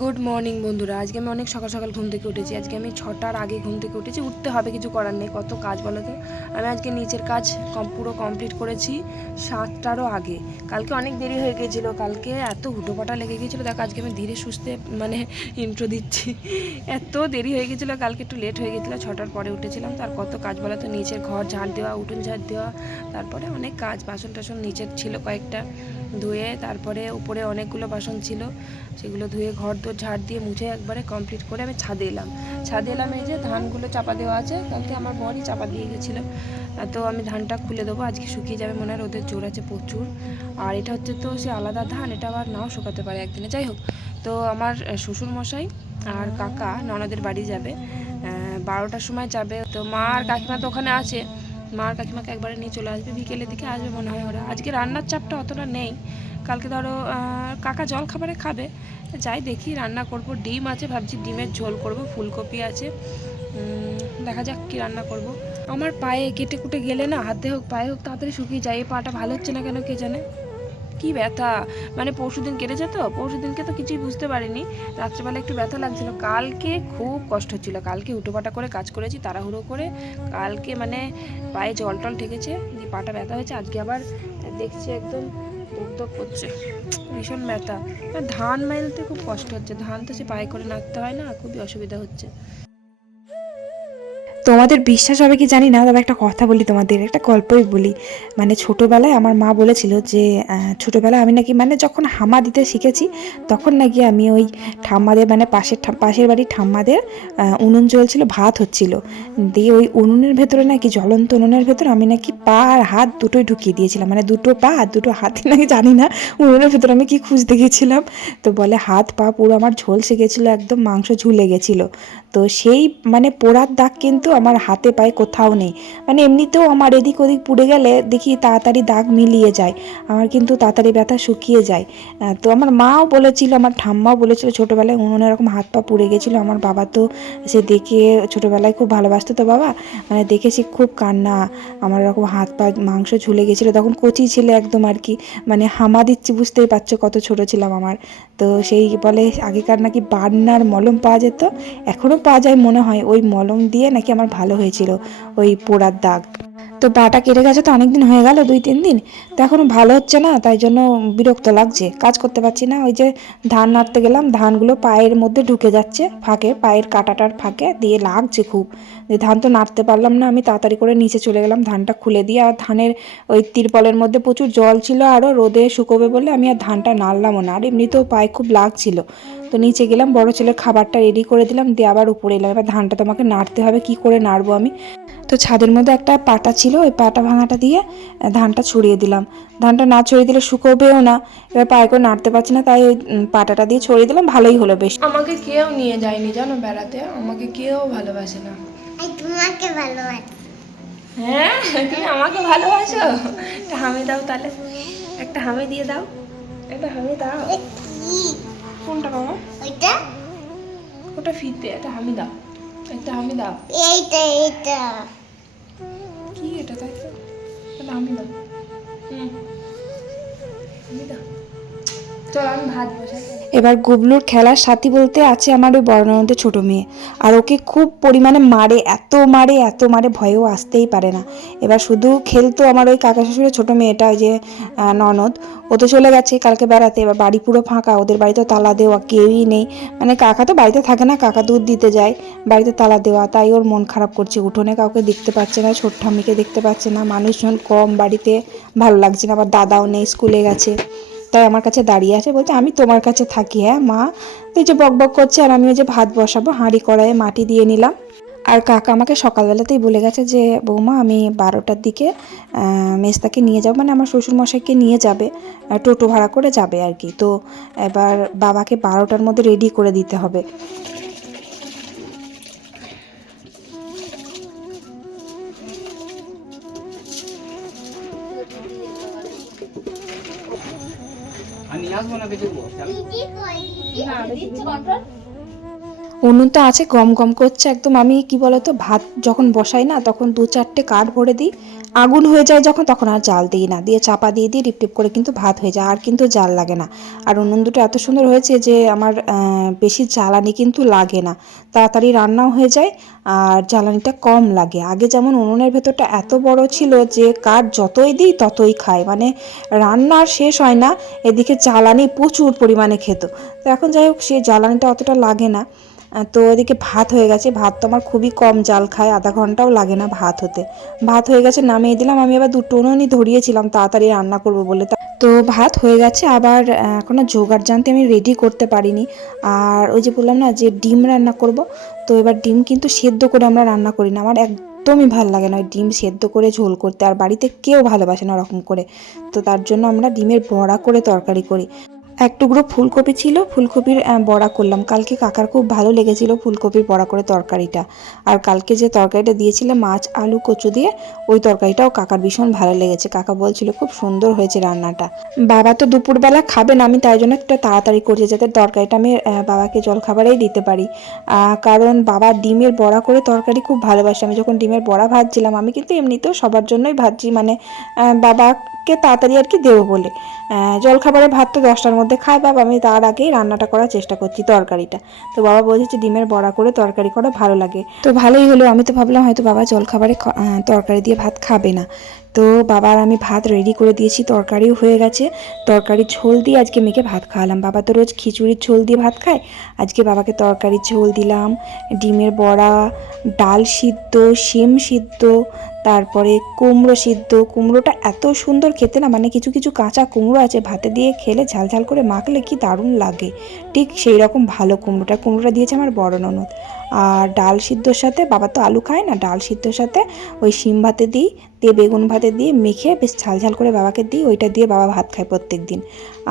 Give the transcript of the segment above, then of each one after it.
Good morning বন্ধুরা। আজকে আমি অনেক সকাল সকাল ঘুম থেকে উঠেছি। আজকে আমি 6টার আগে ঘুম থেকে উঠেছি। উঠতে হবে, কিছু করার নেই, কত কাজ বলো তো। আমি আজকে নিচের কাজ পুরো কমপ্লিট করেছি 7টারও আগে। কালকে অনেক দেরি হয়ে গিয়েছিলো, কালকে এত হুটোপাটা লেগে গিয়েছিলো। দেখো আজকে আমি ধীরে সুস্থে ইন্ট্রো দিচ্ছি। এত দেরি হয়ে গেছিলো, কালকে একটু লেট হয়ে গেছিলো। 6টার পরে উঠেছিলাম। তার কত কাজ বলো তো, নিচের ঘর ঝাড় দেওয়া, উঠোন ঝাড় দেওয়া, তারপরে অনেক কাজ, বাসন টাসন নিচের ছিল কয়েকটা ধুয়ে, তারপরে উপরে অনেকগুলো বাসন ছিল সেগুলো ধুয়ে ঘর দোর ঝাড় দিয়ে মুছে একবারে কমপ্লিট করে আমি ছাদে এলাম। এই যে ধানগুলো চাপা দেওয়া আছে, কালকে আমার বরই চাপা দিয়ে গেছিলো। তো আমি ধানটা খুলে দেবো, আজকে শুকিয়ে যাবে মনে হয়, রোদের জোর আছে প্রচুর। আর এটা হচ্ছে তো সে আলাদা ধান, এটা আবার নাও শুকাতে পারে একদিনে। যাই হোক, তো আমার শ্বশুরমশাই আর কাকা ননদের বাড়ি যাবে, 12টার সময় যাবে। তো মা আর কাকিমা তো ওখানে আছে, মা আর কাকিমাকে একবারে নিয়ে চলে আসবে, বিকেলের দিকে আসবে মনে হয় ওরা। আজকে রান্নার চাপটা অতটা নেই, কালকে ধরো কাকা জল খাবারে খাবে। যাই দেখি, রান্না করব, ডিম আছে ভাবছি ডিমের ঝোল করব, ফুলকপি আছে, দেখা যাক কি রান্না করব। আমার পায়ে কেটে কুটে গেলে না, হাতে হোক পায়ে হোক তাড়াতাড়ি শুকিয়ে যায়। এই পাটা ভালো হচ্ছে না কেন কে জানে, কি ব্যথা। পরশুদিন কেটেছে, তো পরশুদিনকে তো কিছুই বুঝতে পারিনি, রাত্রেবেলা একটু ব্যথা লাগছিল। কালকে খুব কষ্ট হচ্ছিল, কালকে উটোপাটা করে কাজ করেছি তাড়াহুড়ো করে। কালকে পায়ে জল টল ঠেকেছে, দিয়ে পাটা ব্যথা হয়েছে। আজকে আবার দেখছি একদম দপ করছে, ভীষণ ব্যথা। ধান মাইলতে খুব কষ্ট হচ্ছে, ধান তো সে পায়ে করে নাড়তে হয় না, খুবই অসুবিধা হচ্ছে। তোমাদের বিশ্বাস হবে কি জানি না, তবে একটা কথা বলি, তোমাদের একটা গল্পই বলি। ছোটোবেলায় আমার মা বলেছিল যে ছোটোবেলায় আমি নাকি যখন হামা দিতে শিখেছি, তখন নাকি আমি ওই ঠাম্মাদের পাশের বাড়ির ঠাম্মাদের উনুন জ্বলছিল, ভাত হচ্ছিল, দিয়ে ওই উনুনের ভেতরে নাকি, জ্বলন্ত উনুনের ভেতরে আমি নাকি পা আর হাত দুটোই ঢুকিয়ে দিয়েছিলাম, দুটো পা আর দুটো হাতে নাকি, জানি না উনুনের ভেতরে আমি কি খুঁজতে গেছিলাম। তো বলে হাত পা পুরো আমার ঝলসে গেছিলো, একদম মাংস ঝুলে গেছিলো। তো সেই পোড়ার দাগ কিন্তু আমার হাতে পায়ে কোথাও নেই। এমনিতেও আমার এদিক ওদিক পুড়ে গেলে দেখি তাড়াতাড়ি দাগ মিলিয়ে যায়, আমার কিন্তু তাড়াতাড়ি ব্যথা শুকিয়ে যায়। তো আমার মাও বলেছিল, আমার ঠাম্মাও বলেছিল ছোটোবেলায় উনুনে এরকম হাত পা পুড়ে গেছিলো। আমার বাবা তো সে দেখে, ছোটোবেলায় খুব ভালোবাসতো তো বাবা, দেখেছি খুব কান্না, আমার এরকম হাত পা মাংস ঝুলে গেছিলো, তখন কচি ছিল একদম আর কি, হামা দিচ্ছি, বুঝতেই পারছো কত ছোট ছিলাম আমার। তো সেই বলে আগেকার নাকি বার্নার মলম পাওয়া যেত, এখনও পাওয়া যায় মনে হয়, ওই মলম দিয়ে নাকি আমার ভালো হয়েছিল ওই পোড়ার দাগ। তো পাটা কেটে গেছে তো অনেকদিন হয়ে গেল, 2-3 দিন, তো এখনও ভালো হচ্ছে না, তাই জন্য বিরক্ত লাগছে, কাজ করতে পারছি না। ওই যে ধান নাড়তে গেলাম, ধানগুলো পায়ের মধ্যে ঢুকে যাচ্ছে, ফাঁকে, পায়ের কাঁটাটার ফাঁকে দিয়ে লাগছে খুব। যে ধান তো নাড়তে পারলাম না, আমি তাড়াতাড়ি করে নিচে চলে গেলাম ধানটা খুলে দিয়ে। আর ধানের ওই তিরপলের মধ্যে প্রচুর জল ছিল, আরও রোদে শুকোবে বলে আমি আর ধানটা নাড়লামও না, আর এমনিতেও পায়ে খুব লাগছিল। তো নিচে গেলাম, বড় ছেলের খাবারটা রেডি করে দিলাম, দিয়ে আবার উপরে এলাম। এবার ধানটা তোমাকে নাড়তে হবে, কি করে নাড়বো আমি। তো ছাদের মধ্যে একটা পাটা ছিল, ওই পাটা ভাঙাটা দিয়ে ধানটা ছড়িয়ে দিলাম। ধানটা না ছড়িয়ে দিলে শুকোবেও না, এবার পায়ে করে নাড়তে পারছি না, তাই ওই পাটাটা দিয়ে ছড়িয়ে দিলাম, ভালোই হলো বেশ। আমাকে কেউ নিয়ে যায়নি জানো বেড়াতে, আমাকে কেউ ভালোবাসে না। তোমাকে ভালোবাসি। হ্যাঁ, তুমি আমাকে ভালোবাসো। একটা হামি দাও তাহলে, একটা হামি দিয়ে দাও, একটা হামি দাও। কোনটা মামা? ওইটা, ওটা ফিতে, একটা হামি দাও, একটা হামি দাও। এইটা এইটা কি এটা, তাই তো, একটা হামি দাও। হামি দাও। চল আমি ভাত বসাই। এবার গুবলুর খেলার সাথী বলতে আছে আমার ওই বড় ননদের ছোটো মেয়ে, আর ওকে খুব পরিমাণে মারে, এত মারে, ভয়েও আসতেই পারে না। এবার শুধু খেলতো আমার ওই কাকা শ্বশুরের ছোটো মেয়েটা, ওই যে ননদ, ও তো চলে গেছে কালকে বেড়াতে। এবার বাড়ি পুরো ফাঁকা, ওদের বাড়িতে তালা দেওয়া, কেউই নেই, কাকা তো বাড়িতে থাকে না, কাকা দুধ দিতে যায়, বাড়িতে তালা দেওয়া, তাই ওর মন খারাপ করছে। উঠোনে কাউকে দেখতে পাচ্ছে না, ছোট ঠাম্মিকে দেখতে পাচ্ছে না, মানুষজন কম বাড়িতে, ভালো লাগছে না। আবার দাদাও নেই, স্কুলে গেছে, তাই আমার কাছে দাঁড়িয়ে আছে, বলছে আমি তোমার কাছে থাকি। হ্যাঁ মা। তো এই যে বকবক করছে, আর আমি ওই যে ভাত বসাবো, হাঁড়ি কড়াইয়ে মাটি দিয়ে নিলাম। আর কাকা আমাকে সকালবেলাতেই বলে গেছে যে বৌমা আমি 12টার দিকে মেজদাকে নিয়ে যাবো, আমার শ্বশুরমশাইকে নিয়ে যাবে, টোটো ভাড়া করে যাবে আর কি। তো এবার বাবাকে 12টার মধ্যে রেডি করে দিতে হবে। উনুন তো আছে, গম গম করছে একদম। আমি কি বলতো, ভাত যখন বসাই না তখন 2-4টে কাঠ ভরে দিই, আগুন হয়ে যায় যখন তখন আর জাল দিই না, দিয়ে চাপা দিয়ে দিই, টিপ করে কিন্তু ভাত হয়ে যায়, আর কিন্তু জাল লাগে না। আর উনুন দুটো এত সুন্দর হয়েছে যে আমার বেশি জ্বালানি কিন্তু লাগে না, তাড়াতাড়ি রান্নাও হয়ে যায় আর জ্বালানিটা কম লাগে। আগে যেমন উনুনের ভেতরটা এত বড় ছিল যে কাঠ যতই দিই ততই খায়, মানে রান্না আর শেষ হয় না, এদিকে জ্বালানি প্রচুর পরিমাণে খেত। তো এখন যাই হোক, সেই জ্বালানিটা অতটা লাগে না। তো এদিকে ভাত হয়ে গেছে, ভাত তো আমার খুবই কম জাল খায়, আধা ঘন্টাও লাগে না ভাত হতে। ভাত হয়ে গেছে, নামিয়ে দিলাম। আমি আবার দুটো উনুনই ধরিয়েছিলাম তাড়াতাড়ি রান্না করব বলে। তো ভাত হয়ে গেছে, আবার এখনো জোগাড় জানতে আমি রেডি করতে পারিনি। আর ওই যে বললাম না যে ডিম রান্না করব, তো এবার ডিম কিন্তু সেদ্ধ করে আমরা রান্না করি না, আমার একদমই ভালো লাগে না ওই ডিম সেদ্ধ করে ঝোল করতে, আর বাড়িতে কেউ ভালোবাসে না ওরকম করে। তো তার জন্য আমরা ডিমের বড়া করে তরকারি করি। এক টুকরো ফুলকপি ছিল, ফুলকপির বড়া করলাম। কালকে কাকার খুব ভালো লেগেছিল ফুলকপির বড়া করে তরকারিটা। আর কালকে যে তরকারিটা দিয়েছিল মাছ আলু কচু দিয়ে, ওই তরকারিটাও কাকার ভীষণ ভালো লেগেছে। কাকা বলছিল খুব সুন্দর হয়েছে রান্নাটা। বাবা তো দুপুরবেলা খাবে না, আমি তাই জন্য একটু তাড়াতাড়ি করছি যাতে তরকারিটা আমি বাবাকে জলখাবারেই দিতে পারি। কারণ বাবা ডিমের বড়া করে তরকারি খুব ভালোবাসে। আমি যখন ডিমের বড়া ভাজছিলাম, আমি কিন্তু এমনিতেও সবার জন্যই ভাজছি, মানে বাবাকে তাড়াতাড়ি আর কি দেবো বলে। জলখাবারে ভাত তো 10টার মধ্যে খায় বাবা, আমি তার আগেই রান্নাটা করার চেষ্টা করছি তরকারিটা। তো বাবা বলছে ডিমের বড়া করে তরকারি করা ভালো লাগে, তো ভালোই হলো। আমি তো ভাবলাম হয়তো বাবা জলখাবারে তরকারি দিয়ে ভাত খাবে না। তো বাবার আমি ভাত রেডি করে দিয়েছি, তরকারিও হয়ে গেছে। তরকারির ঝোল দিয়ে আজকে মেয়েকে ভাত খাওয়ালাম। বাবা তো রোজ খিচুড়ির ঝোল দিয়ে ভাত খায়, আজকে বাবাকে তরকারির ঝোল দিলাম, ডিমের বড়া, ডাল সিদ্ধ, শিম সিদ্ধ, তারপরে কুমড়ো সিদ্ধ। কুমড়োটা এত সুন্দর খেতে না, মানে কিছু কিছু কাঁচা কুমড়ো আছে ভাতে দিয়ে খেলে ঝাল ঝাল করে মাখলে কি দারুণ লাগে, ঠিক সেই রকম ভালো কুমড়োটা দিয়েছে আমার বড় ননদ। আর ডাল সিদ্ধর সাথে, বাবা তো আলু খায় না, ডাল সিদ্ধর সাথে ওই শিম ভাতে দিই, দিয়ে বেগুন ভাতে দিয়ে মেখে বেশ ঝাল ঝাল করে বাবাকে দিই, ওইটা দিয়ে বাবা ভাত খায় প্রত্যেক দিন।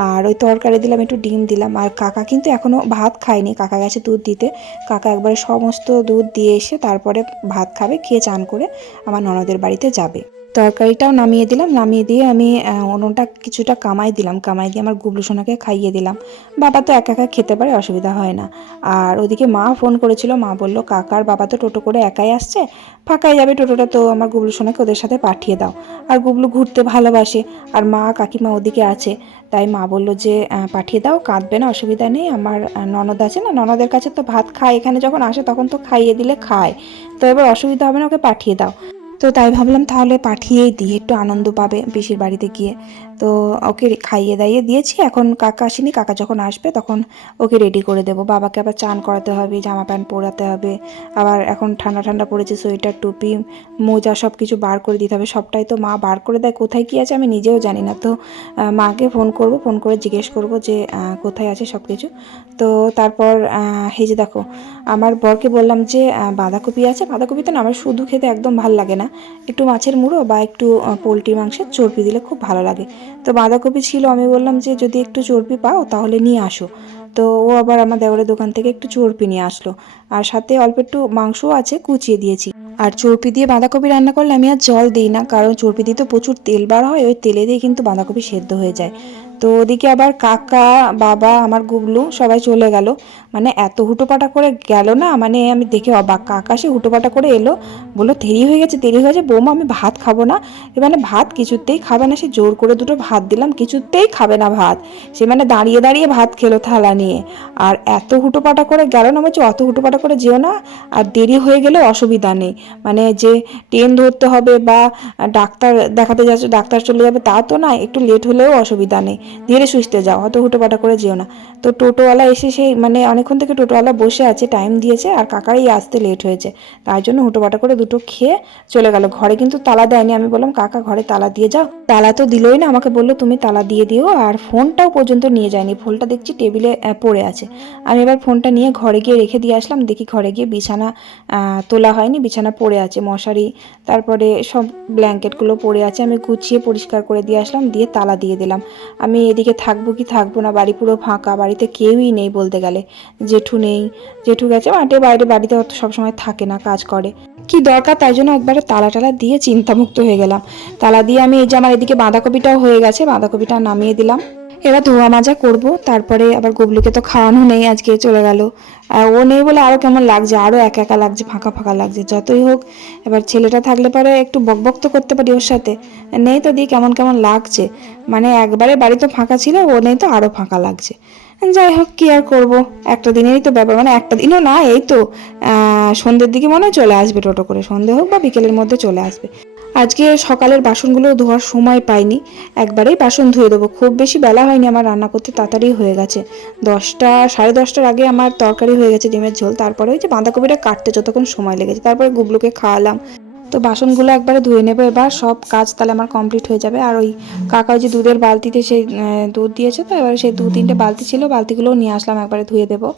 আর ওই তরকারি দিলাম, একটু ডিম দিলাম। আর কাকা কিন্তু এখনও ভাত খায়নি, কাকা গেছে দুধ দিতে। কাকা একবারে সমস্ত দুধ দিয়ে এসে তারপরে ভাত খাবে, খেয়ে চান করে আমার ননদের বাড়িতে যাবে। তরকারিটাও নামিয়ে দিলাম, নামিয়ে দিয়ে আমি উনুনটা কিছুটা কামাই দিলাম, কামাই দিয়ে আমার গুবলু সোনাকে খাইয়ে দিলাম। বাবা তো একা একা খেতে পারে, অসুবিধা হয় না। আর ওদিকে মা ফোন করেছিল, মা বলল কাকার বাবা তো টোটো করে একাই আসছে, ফাঁকাই যাবে টোটোটা, তো আমার গুবলু সোনাকে ওদের সাথে পাঠিয়ে দাও। আর গুবলু ঘুরতে ভালোবাসে, আর মা কাকিমা ওদিকে আছে, তাই মা বলল যে পাঠিয়ে দাও, কাঁদবে না, অসুবিধা নেই। আমার ননদ আছে না, ননদের কাছে তো ভাত খায়, এখানে যখন আসে তখন তো খাইয়ে দিলে খায়, তো এবার অসুবিধা হবে না, ওকে পাঠিয়ে দাও। তো তাই ভাবলাম তাহলে পাঠিয়েই দিই, একটু আনন্দ পাবে পিসির বাড়িতে গিয়ে। তো ওকে খাইয়ে দাইয়ে দিয়েছি, এখন কাকা আসেনি, কাকা যখন আসবে তখন ওকে রেডি করে দেবো। বাবাকে আবার চান করাতে হবে, জামা প্যান্ট পরাতে হবে, আবার এখন ঠান্ডা ঠান্ডা পড়েছে, সোয়েটার টুপি মোজা সব কিছু বার করে দিতে হবে। সবটাই তো মা বার করে দেয়, কোথায় কী আছে আমি নিজেও জানি না। তো মাকে ফোন করব, ফোন করে জিজ্ঞেস করব যে কোথায় আছে সব কিছু। তো তারপর এই যে দেখো, আমার বরকে বললাম যে বাঁধাকপি আছে, বাঁধাকপিতে না আমার শুধু খেতে একদম ভাল লাগে না, একটু মাছের মুড়ো বা একটু পোলট্রি মাংসের চর্বি দিলে খুব ভালো লাগে। তো বাঁধাকপি ছিল, আমি বললাম যে যদি একটু চর্বি পাও তাহলে নিয়ে আসো। তো ও আবার আমার দেওরের দোকান থেকে একটু চর্বি নিয়ে আসলো, আর সাথে অল্প একটু মাংসও আছে, কুচিয়ে দিয়েছি। আর চর্বি দিয়ে বাঁধাকপি রান্না করলে আমি আর জল দিই না, কারণ চর্বি দিয়ে তো প্রচুর তেল বার হয়, ওই তেলে দিয়ে কিন্তু বাঁধাকপি সেদ্ধ হয়ে যায়। তো ওদিকে আবার কাকা, বাবা, আমার গুবলু সবাই চলে গেল, মানে এত হুটোপাটা করে গেল না, মানে আমি দেখে অবাক। কাকা সে হুটোপাটা করে এলো, বললো দেরি হয়ে গেছে, দেরি হয়ে গেছে বৌমা, আমি ভাত খাবো না। মানে ভাত কিছুতেই খাবে না, সে জোর করে দুটো ভাত দিলাম, কিছুতেই খাবে না ভাত, সে মানে দাঁড়িয়ে দাঁড়িয়ে ভাত খেলো থালা নিয়ে। আর এত হুটোপাটা করে গেল না, বলছে অত হুটোপাটা করে যেও না, আর দেরি হয়ে গেলে অসুবিধা নেই, মানে যে ট্রেন ধরতে হবে বা ডাক্তার দেখাতে যাচ্ছে ডাক্তার চলে যাবে তা তো না, একটু লেট হলেও অসুবিধা নেই, ধীরে সুস্থে যাও, অত হুটোপাটা করে যেও না। তো টোটোওয়ালা এসে সেই মানে অনেকক্ষণ থেকে টোটোওয়ালা বসে আছে, টাইম দিয়েছে, আর কাকারই আসতে লেট হয়েছে, তাই জন্য হুটোপাটা করে দুটো খেয়ে চলে গেল। ঘরে কিন্তু তালা দেয়নি, আমি বললাম কাকা ঘরে তালা দিয়ে যাও, তালা তো দিলই না, আমাকে বললো তুমি তালা দিয়ে দিও। আর ফোনটাও পর্যন্ত নিয়ে যায়নি, ফোনটা দেখছি টেবিলে পড়ে আছে। আমি এবার ফোনটা নিয়ে ঘরে গিয়ে রেখে দিয়ে আসলাম, দেখি ঘরে গিয়ে বিছানা তোলা হয়নি, বিছানা পড়ে আছে, মশারি তারপরে সব ব্ল্যাঙ্কেটগুলো পড়ে আছে, আমি গুছিয়ে পরিষ্কার করে দিয়ে আসলাম, দিয়ে তালা দিয়ে দিলাম। আমি এদিকে থাকবো কি থাকবো না, বাড়ি পুরো ফাঁকা, বাড়িতে কেউই নেই বলতে গেলে, জেঠু নেই, জেঠু গেছে মাঠে বাইরে, বাড়িতে অত সবসময় থাকে না, কাজ করে, কি দরকার, তাই জন্য একবারে তালা টালা দিয়ে চিন্তামুক্ত হয়ে গেলাম। তালা দিয়ে আমি এই যে আমার এদিকে বাঁধাকপিটাও হয়ে গেছে, বাঁধাকপিটা নামিয়ে দিলাম। এবার ধোয়া মাজা করব, তারপরে আবার গুবলুকে তো খাওয়ানো নেই, আজকে চলে গেল। ও নেই বলে আরও কেমন লাগছে, আরও একা একা লাগছে, ফাঁকা ফাঁকা লাগছে। যতই হোক এবার ছেলেটা থাকলে পরে একটু বকবক তো করতে পারি ওর সাথে, নেই তো দিয়ে কেমন কেমন লাগছে। মানে একবারে বাড়ি তো ফাঁকা ছিল, ও নেই তো আরও ফাঁকা লাগছে। যাই হোক, কি আর করব, একটা দিনেরই তো ব্যাপার, মানে একটা দিনও না, এই তো সন্ধ্যের দিকে মনে হয় চলে আসবে টোটো করে, সন্ধ্যে হোক বা বিকেলের মধ্যে চলে আসবে। আজকে সকালের বাসনগুলো ধোয়ার সময় পাইনি, একবারেই বাসন ধুয়ে দেবো। খুব বেশি বেলা হয়নি আমার রান্না করতে, তাড়াতাড়ি হয়ে গেছে। 10টা 10:30টার আগে আমার তরকারি হয়ে গেছে, ডিমের ঝোল। তারপরে ওই যে বাঁধাকপিটা কাটতে যতক্ষণ সময় লেগেছে, তারপরে গুবলুকে খাওয়ালাম। তো বাসনগুলো একবারে ধুয়ে নেবো, এবার সব কাজ তাহলে আমার কমপ্লিট হয়ে যাবে। আর ওই কাকা ওই যে দুধের বালতিতে সেই দুধ দিয়েছে, তো এবার সেই 2-3টে বালতি ছিল, বালতিগুলোও নিয়ে আসলাম, একবারে ধুয়ে দেবো।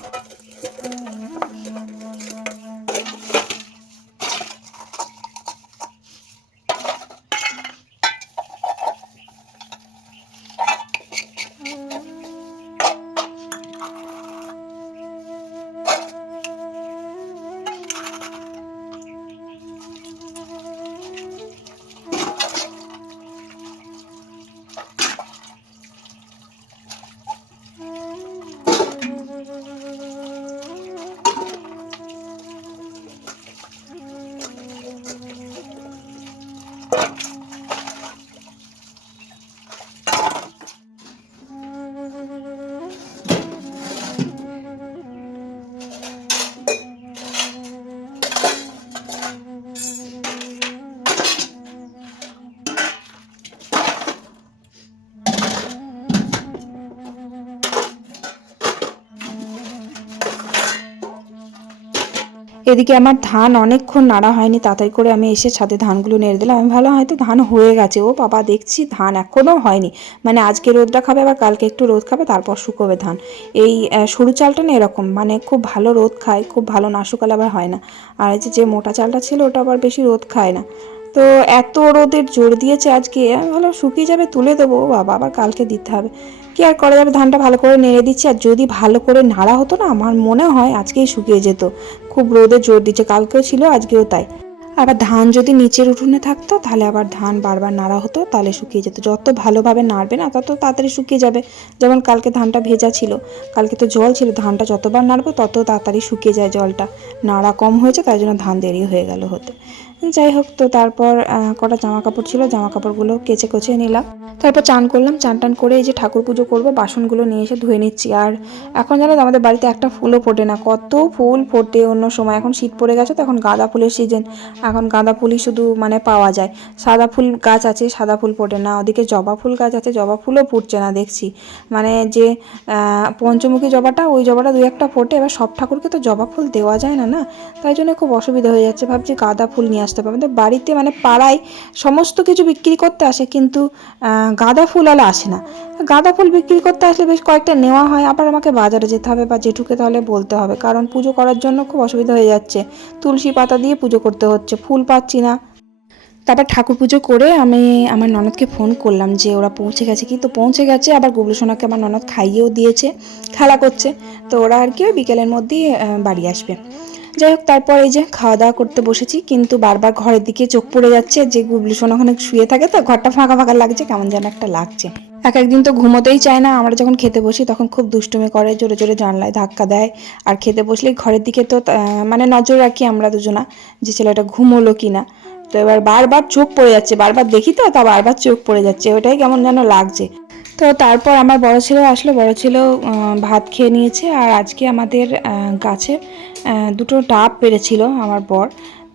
এদিকে আমার ধান অনেকক্ষণ নাড়া হয়নি, তাড়াতাড়ি করে আমি এসে ছাদে ধানগুলো নেড়ে দিলাম। আমি ভালো হয়তো ধান হয়ে গেছে, ও বাবা দেখছি ধান এখনও হয়নি। মানে আজকে রোদটা খাবে, আবার কালকে একটু রোদ খাবে, তারপর শুকোবে ধান। এই সরু চালটা না এরকম, মানে খুব ভালো রোদ খায়, খুব ভালো না শুকালে আবার হয় না। আর এই যে মোটা চালটা ছিল ওটা আবার বেশি রোদ খায় না। তো এত রোদের জোর দিয়েছে আজকে, আমি ভালো শুকিয়ে যাবে, তুলে দেবো, বাবা আবার কালকে দিতে হবে। কি আর করা যাবে, ধানটা ভালো করে নেড়ে দিচ্ছি। আর যদি ভালো করে নাড়া হতো না, আমার মনে হয় আজকেই শুকিয়ে যেত। খুব রোদে জোর দিচ্ছে, কালকেও ছিল আজকেও তাই। আবার ধান যদি নিচের উঠোনে থাকতো, তাহলে আবার ধান বারবার নাড়া হতো, তাহলে শুকিয়ে যেত। যত ভালোভাবে নাড়বে না, তত তাড়াতাড়ি শুকিয়ে যাবে। যেমন কালকে ধানটা ভেজা ছিল, কালকে তো জল ছিল, ধানটা যতবার নাড়বো তত তাড়াতাড়ি শুকিয়ে যায় জলটা। নাড়া কম হয়েছে, তাই জন্য ধান দেরি হয়ে গেল হতে। যাই হোক, তো তারপর কটা জামা কাপড় ছিল, জামা কাপড়গুলো কেচে কচিয়ে নিলাম। তারপর চান করলাম, চান টান করে এই যে ঠাকুর পুজো করবো, বাসনগুলো নিয়ে এসে ধুয়ে নিচ্ছি। আর এখন জানো তো আমাদের বাড়িতে একটা ফুলও ফোটে না, কত ফুল ফোটে অন্য সময়। এখন শীত পড়ে গেছে তো, এখন গাঁদা ফুলের সিজন, এখন গাঁদা ফুলই শুধু মানে পাওয়া যায়। সাদা ফুল গাছ আছে, সাদা ফুল ফোটে না। ওদিকে জবা ফুল গাছ আছে, জবা ফুলও ফুটছে না দেখছি। মানে যে পঞ্চমুখী জবাটা, ওই জবাটা 2-1টা ফোটে। এবার সব ঠাকুরকে তো জবা ফুল দেওয়া যায় না, না, তাই জন্য খুব অসুবিধা হয়ে যাচ্ছে। ভাবছি গাঁদা ফুল নিয়ে আসতে হবে। আমাদের বাড়িতে মানে পাড়ায় সমস্ত কিছু বিক্রি করতে আসে, কিন্তু গাঁদা ফুলওয়ালা আসে না। গাঁদা ফুল বিক্রি করতে আসলে বেশ কয়েকটা নেওয়া হয়, আবার আমাকে বাজারে যেতে হবে বা জেঠুকে তাহলে বলতে হবে, কারণ পুজো করার জন্য খুব অসুবিধা হয়ে যাচ্ছে। তুলসী পাতা দিয়ে পুজো করতে হচ্ছে, ফুল পাচ্ছি না। তারপর ঠাকুর পুজো করে আমি আমার ননদকে ফোন করলাম যে ওরা পৌঁছে গেছে কি, তো পৌঁছে গেছে। আবার গুবলু সোনাকে আমার ননদ খাইয়েও দিয়েছে, খেলা করছে। তো ওরা আর কি বিকেলের মধ্যেই বাড়ি আসবে। যাই হোক, তারপর এই যে খাওয়া দাওয়া করতে বসেছি, কিন্তু বারবার ঘরের দিকে চোখ পড়ে যাচ্ছে। যে গুবলু সোনা ওখানে শুয়ে থাকে, তো ঘরটা ফাঁকা ফাঁকা লাগছে, কেমন যেন একটা লাগছে। এক একদিন তো ঘুমোতেই চায় না। আমরা যখন খেতে বসি তখন খুব দুষ্টুমি করে, জোরে জোরে জানলায় ধাক্কা দেয়। আর খেতে বসলেই ঘরের দিকে তো মানে নজর রাখি আমরা দুজনা, যে ছেলেটা ঘুমোলো কিনা। তো এবার বারবার চোখ পড়ে যাচ্ছে, বারবার দেখি তো তা বারবার চোখ পড়ে যাচ্ছে, ওটাই কেমন যেন লাগছে। তো তারপর আমার বড় ছেলে আসলো, বড় ছেলেও ভাত খেয়ে নিয়েছে। আর আজকে আমাদের গাছে 2টো ডাব পেড়েছিল আমার বর,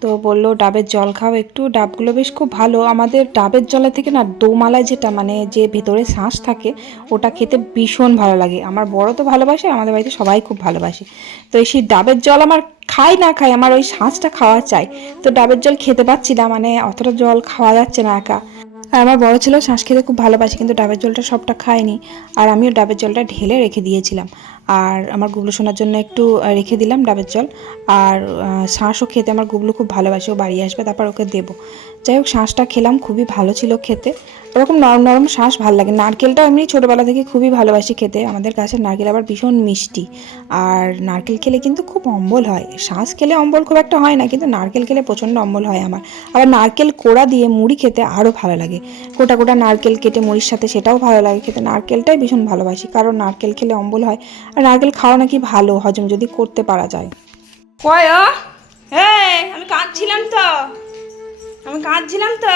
তো বললো ডাবের জল খাও একটু। ডাবগুলো বেশ খুব ভালো, আমাদের ডাবের জলের থেকে না দোমালায় যেটা মানে যে ভেতরে শাঁস থাকে, ওটা খেতে ভীষণ ভালো লাগে। আমার বড় তো ভালোবাসে, আমাদের বাড়িতে সবাই খুব ভালোবাসে। তো সেই ডাবের জল আমার খাই না খাই, আমার ওই শাঁসটা খাওয়া চাই। তো ডাবের জল খেতে পাচ্ছি না, মানে অতটা জল খাওয়া যাচ্ছে না একা। আর আমার বড় ছেলেও শাঁস খেতে খুব ভালোবাসে, কিন্তু ডাবের জলটা সবটা খায়নি। আর আমিও ডাবের জলটা ঢেলে রেখে দিয়েছিলাম। আর আমার গুবলু শোনার জন্য একটু রেখে দিলাম ডাবের জল। আর শাঁসও খেতে আমার গুবলু খুব ভালোবাসে, ও বাড়ি আসবে তারপর ওকে দেবো। যাই হোক, শাঁসটা খেলাম, খুবই ভালো ছিল খেতে। ওরকম নরম নরম শাঁস ভালো লাগে। নারকেলটাও এমনি ছোটোবেলা থেকে খুবই ভালোবাসি খেতে, আমাদের গাছের নারকেল আবার ভীষণ মিষ্টি। আর নারকেল খেলে কিন্তু খুব অম্বল হয়, শাঁস খেলে অম্বল খুব একটা হয় না, কিন্তু নারকেল খেলে প্রচণ্ড অম্বল হয় আমার। আবার নারকেল কোড়া দিয়ে মুড়ি খেতে আরও ভালো লাগে, কোটা কোটা নারকেল কেটে মুড়ির সাথে, সেটাও ভালো লাগে খেতে। নারকেলটাই ভীষণ ভালোবাসি, কারণ নারকেল খেলে অম্বল হয়। আর নারকেল খাওয়া নাকি ভালো, হজম যদি করতে পারা যায়। কয় হ্যাঁ, আমি কাঁদছিলাম তো,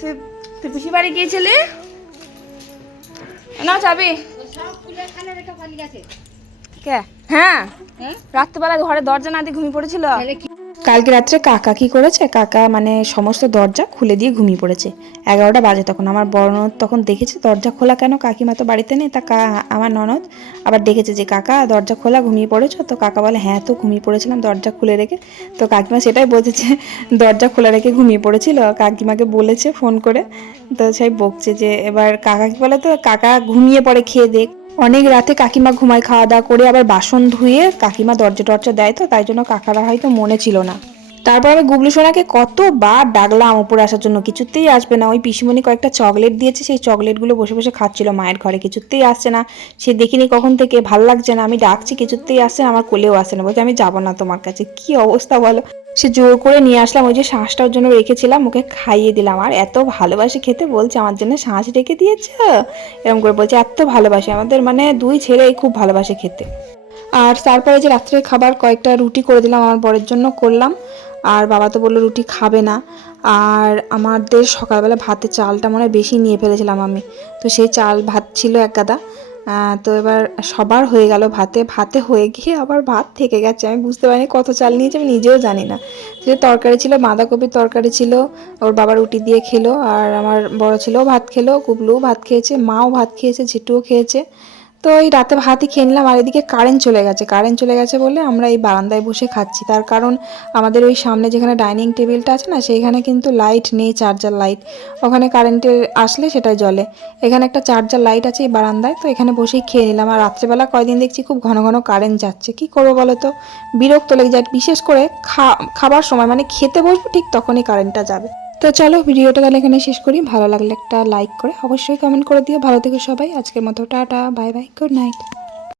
তুই তুই পিসি বাড়ি গিয়েছিলি না চাবি কে? হ্যাঁ, রাত্রেবেলা ঘরে দরজা না দিয়ে ঘুমিয়ে পড়েছিল। কালকে রাত্রে কাকা কি করেছে, কাকা মানে সমস্ত দরজা খুলে দিয়ে ঘুমিয়ে পড়েছে। 11টা বাজে তখন। আমার বড় ননদ তখন দেখেছে দরজা খোলা কেন, কাকিমা তো বাড়িতে নেই। তা আমার ননদ আবার দেখেছে যে কাকা দরজা খোলা, ঘুমিয়ে পড়েছো? তো কাকা বলে হ্যাঁ, তো ঘুমিয়ে পড়েছিলাম দরজা খুলে রেখে। তো কাকিমা সেটাই বলছে, দরজা খোলা রেখে ঘুমিয়ে পড়েছিল, কাকিমাকে বলেছে ফোন করে। তো সেই বকছে যে এবার কাকা কি বলে, তো কাকা ঘুমিয়ে পড়ে খেয়ে দেখ। অনেক রাতে কাকিমা ঘুমায়, খাওয়া দাওয়া করে আবার বাসন ধুয়ে কাকিমা দরজা টরজা দেয়, তো তাই জন্য কাকারা হয়তো মনে ছিল না। তারপর আমি গুবলু সোনাকে কতবার ডাকলাম উপরে আসার জন্য, কিছুতেই আসবে না। ওই পিসিমণি কয়েকটা চকলেট দিয়েছে, সেই চকলেটগুলো বসে বসে খাচ্ছিল মায়ের ঘরে, কিছুতেই আসছে না। সে দেখিনি কখন থেকে, ভাল লাগছে না, আমি ডাকছি কিছুতেই আসছে না, আমার কোলেও আসে না, বলছে আমি যাবো না তোমার কাছে। কি অবস্থা বলো। সে জোর করে নিয়ে আসলাম, ওই যে শাঁসটার জন্য রেখেছিলাম, ওকে খাইয়ে দিলাম। আর এত ভালোবাসে খেতে, বলছে আমার জন্য শাঁস রেখে দিয়েছে, এরকম করে বলছে, এত ভালোবাসে আমাদের, মানে দুই ছেলেই খুব ভালোবাসে খেতে। আর তারপরে যে রাত্রের খাবার কয়েকটা রুটি করে দিলাম, আমার বরের জন্য করলাম। আর বাবা তো বললো রুটি খাবে না। আর আমাদের সকালবেলা ভাতের চালটা মনে হয় বেশি নিয়ে ফেলেছিলাম আমি, তো সেই চাল ভাত ছিল এক গাদা। তো এবার সবার হয়ে গেল, ভাতে হয়ে গিয়ে আবার ভাত থেকে গেছে। আমি বুঝতে পারিনি কত চাল নিয়েছি, আমি নিজেও জানি না। যে তরকারি ছিল, বাঁধাকপির তরকারি ছিল, ওর বাবা রুটি দিয়ে খেলো। আর আমার বড় ছেলেও ভাত খেলো, কুবলুও ভাত খেয়েছে, মাও ভাত খেয়েছে, ঝিটুও খেয়েছে। তো এই রাতে ভাতই খেয়ে নিলাম। আর এদিকে কারেন্ট চলে গেছে বলে আমরা এই বারান্দায় বসে খাচ্ছি। তার কারণ আমাদের ওই সামনে যেখানে ডাইনিং টেবিলটা আছে না, সেইখানে কিন্তু লাইট নেই, চার্জার লাইট। ওখানে কারেন্টে আসলে সেটাই জ্বলে। এখানে একটা চার্জার লাইট আছে এই বারান্দায়, তো এখানে বসেই খেয়ে নিলাম। আর রাত্রেবেলা কয়দিন দেখছি খুব ঘন ঘন কারেন্ট যাচ্ছে, কি করবো বলো তো, বিরক্ত লেগে যায়। বিশেষ করে খাবার সময়, মানে খেতে বসবো ঠিক তখনই কারেন্টটা যাবে। তো চলো ভিডিওটা তাহলে এখানে শেষ করি। ভালো লাগলে একটা লাইক করে অবশ্যই কমেন্ট করে দিও। ভালো থেকো সবাই, আজকের মতো tata, bye bye, good night.